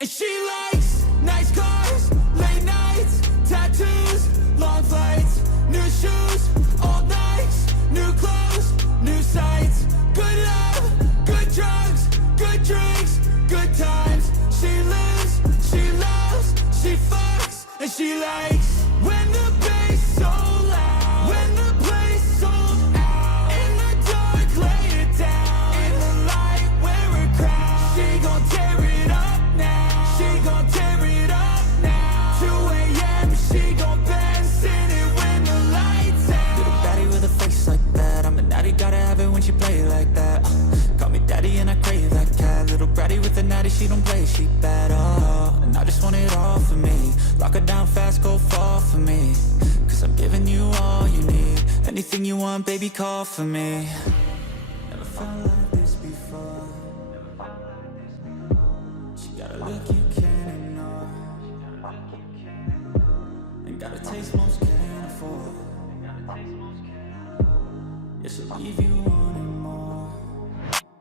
And she likes nice cars, late nights, tattoos, long flights, new shoes, old Nikes, new clothes, new sights. Good love, good drugs, good drinks, good times. She lives, she loves, she fucks, and she likes when the bass so loud, when the place sold out. In the dark, lay it down. In the light, wear a crown. She gon' tear it up now. She gon' tear it up now. 2 a.m. She gon' bend, sing it when the lights out. Little baddie with a face like that, I'm a natty, gotta have it when she play like that. Call me daddy and I crave that cat. Little bratty with a natty, she don't play, she bad, and I just want it all for me. Lock her down fast, go fall for me, cause I'm giving you all you need. Anything you want, baby, call for me. Never felt like this before. She got a look you can't ignore, and got a taste most can't afford. Yeah, she'll leave you wanting more.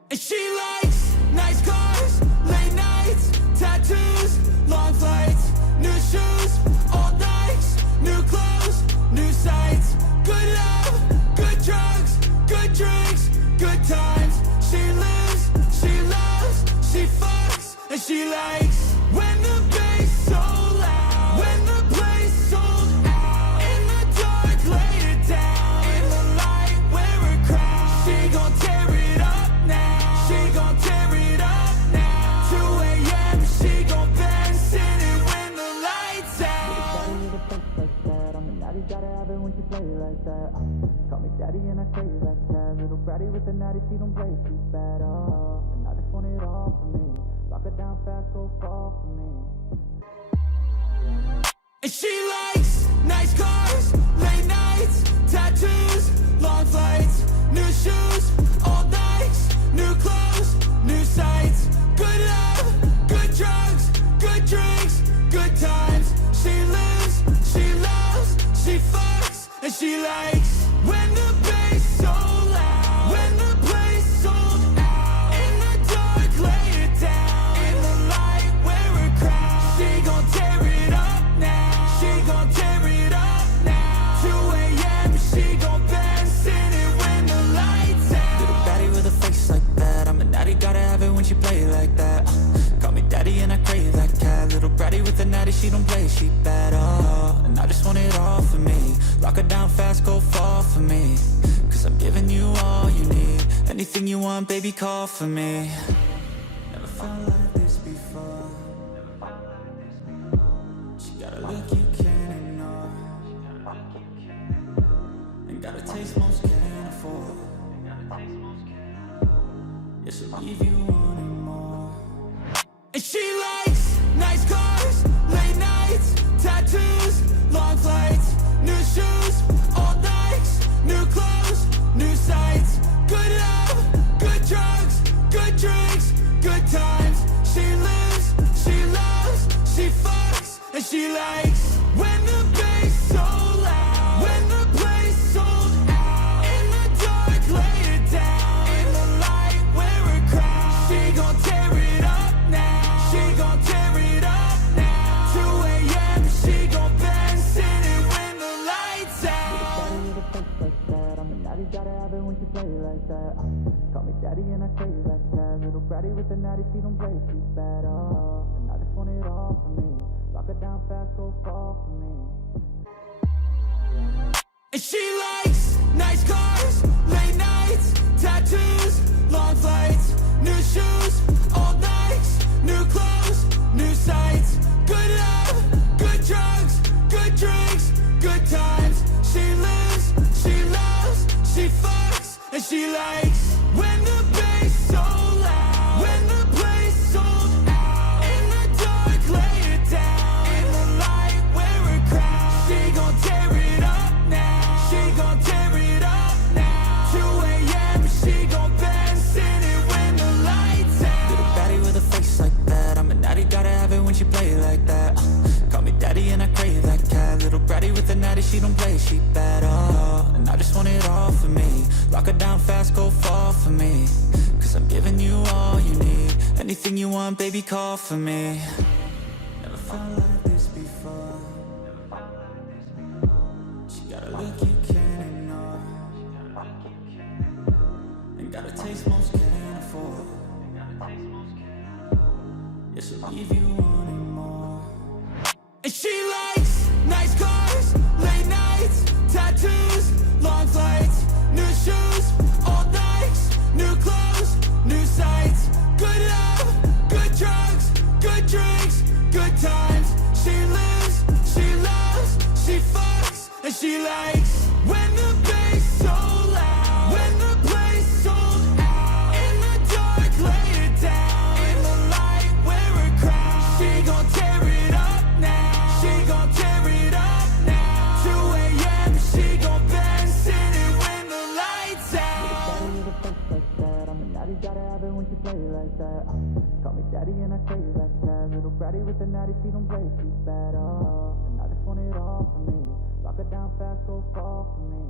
And she likes nice cars, late nights, tattoos, long flights, new shoes, old Nikes, new clothes, new sights. Good love, good drugs, good drinks, good times. She lives, she loves, she fucks, and she likes when the bass so loud, when the place sold out. In the dark, lay it down. In the light, wear a crown. She gon' tear it up now. She gon' tear it up now. 2 a.m. She gon' bend, sing it when the lights out. With a face like that, I'm a natty, gotta have it when she play like that. Call me daddy and I crave that cat. Little bratty with a natty, she don't play, she bad, and I just want it all for me. Lock her down fast, go fall for me. And she likes nice cars, late nights, tattoos, long flights, new shoes, old Nikes, new clothes, new sights. Good love, good drugs, good drinks, good times. She lives, she loves, she fucks, and she likes when the bass so loud, when the place sold out. In the dark, lay it down. In the light, wear a crown. She gon' tear it up now. She gon' tear it up now. 2 a.m. She gon' bend, sing it when the lights out. Little baddie with a face like that, I'm a natty, gotta have it when she play like that. Call me daddy and I crave that cat. Little bratty with a natty, she don't play, she bad, and I just want it all for me. Lock her down fast, go fall for me, cause I'm giving you all you need. Anything you want, baby, call for me. Never felt like this before. She got a look you can't ignore, and got a taste most can't afford. Yeah, she'll leave you wanting more. And she likes nice cars, late nights, tattoos, long flights, new shoes, old Nikes, new clothes, new sights. Good love, good drugs, good drinks, good times. She lives, she loves, she fucks, and she likes when the bass so loud, when the place sold out. In the dark, lay it down. In the light, wear a crown. She gon' tear it up now. She gon' tear it up now. 2 a.m. She gon' bend, sing it when the lights out. With a face like that, I'm a natty, gotta have it when she play like that. Call me daddy and I crave that cat. Little bratty with a natty, she don't play, she bad, and I just want it all for me. Lock her down fast, go fall for me. And she likes nice cars, late nights, tattoos, long flights, new shoes, old Nikes, new clothes, new sights. Good love, good drugs, good drinks, good times. She lives, she loves, she fucks, and she likes when the bass so loud, when the place sold out. In the dark, lay it down. In the light, wear a crown. She gon' tear it up now. She gon' tear it up now. 2 a.m. She gon' bend, sing it when the lights out. Little baddie with a face like that, I'm a natty, gotta have it when she play like that. Call me daddy and I crave that cat. Little bratty with a natty, she don't play, she bad, and I just want it all for me. Lock her down fast, go fall for me, cause I'm giving you all you need. And Anything you want, baby, call for me. Never felt like this before. She got a look you can't ignore, and got a taste most can't afford. Yeah, she'll leave you wanting more. And she likes nice cars, late nights, tattoos, long flights, new shoes, old Nikes, new clothes, new sights. Good love, good drugs, good drinks, good times. She lives, she loves, she fucks, and she likes when the bass so loud, when the place sold out. In the dark, lay it down. In the light, wear a crown. She gon' tear it up now. She gon' tear it up now. 2 a.m. She gon' bend, sing it when the lights out. I'm a natty, gotta have it when she play like that. Call me daddy and I crave that cat. Little bratty with the natty, she don't play, she's bad, and I just want it all for me. Lock her down fast, go fall for me.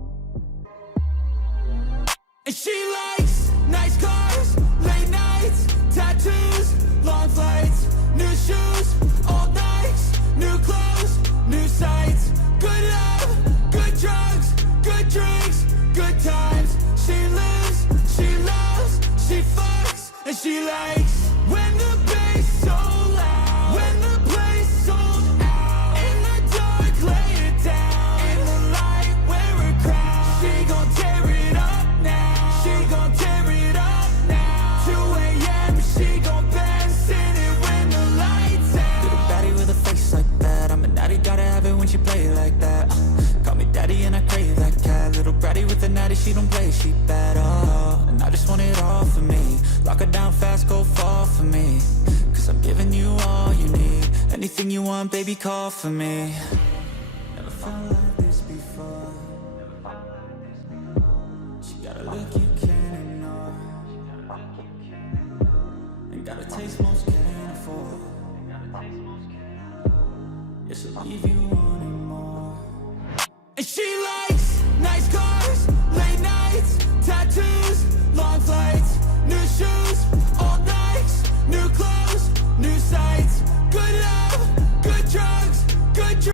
And she likes nice cars, late nights, tattoos, long flights, new shoes, old Nikes, new clothes, new sights. Good love, good drugs, good drinks, good times. She lives, she loves, she fucks, and she likes when the bass so loud, when the place sold out. In the dark, lay it down. In the light, wear a crown. She gon' tear it up now. She gon' tear it up now. 2 a.m. She gon' bend, sing it when the lights out. Little baddie with a face like that. I'm a natty, gotta have it when she play like that. Call me daddy and I crave that cat. Little bratty with the natty, she don't play, she bad, and I just want it all for me. Lock her down fast, go fall for me. Cause I'm giving you all you need. Anything you want, baby, call for me. Never felt like this before. She got a look you can't ignore, and got a taste most can't afford. Yeah, she'll leave you wanting more. And she likes nice cars, late nights, tattoos, long flights.